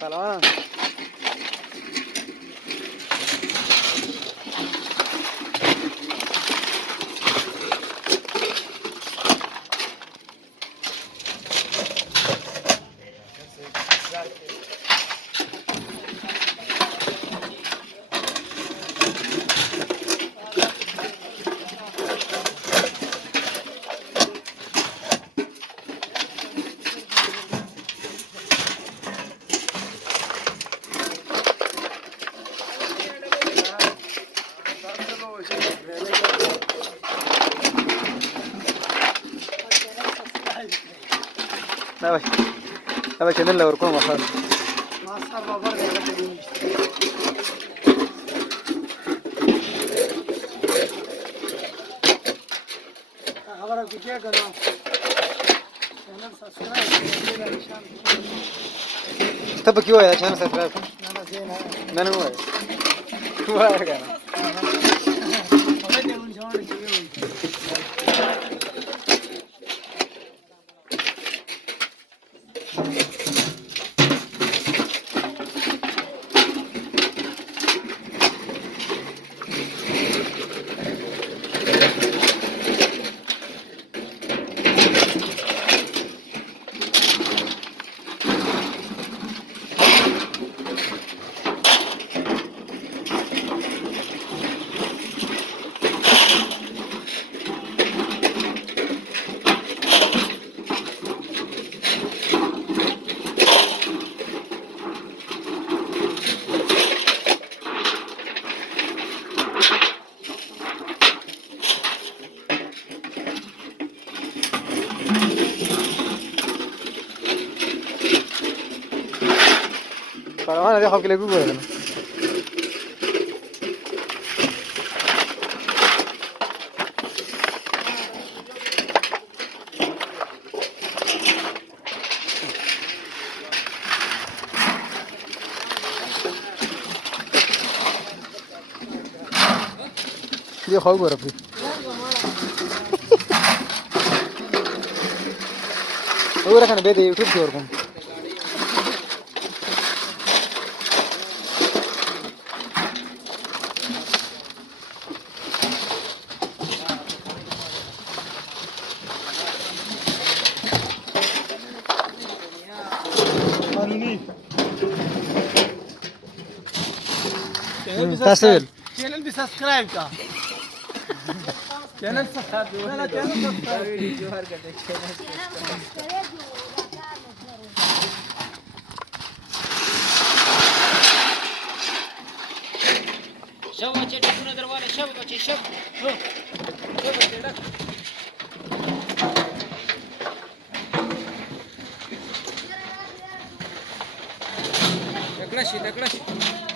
पहलवान Dawaj channel la urko masar babar gaya tadi हमारा वीडियो करो चैनल सब्सक्राइब करिएगा निशान तब क्यों आया चैनल सब्सक्राइब मैंने हुआ हुआ है क्या Para dejo que le Google. ये खाओ गोरा फिर गोरा खाने बेदे यूट्यूब पे और कौन चैनल भी सब्सक्राइब का चैनल शेवगाचे टाकून दरवाला शेवगाचे शेव हो शेवगाचे टाक तकलाशी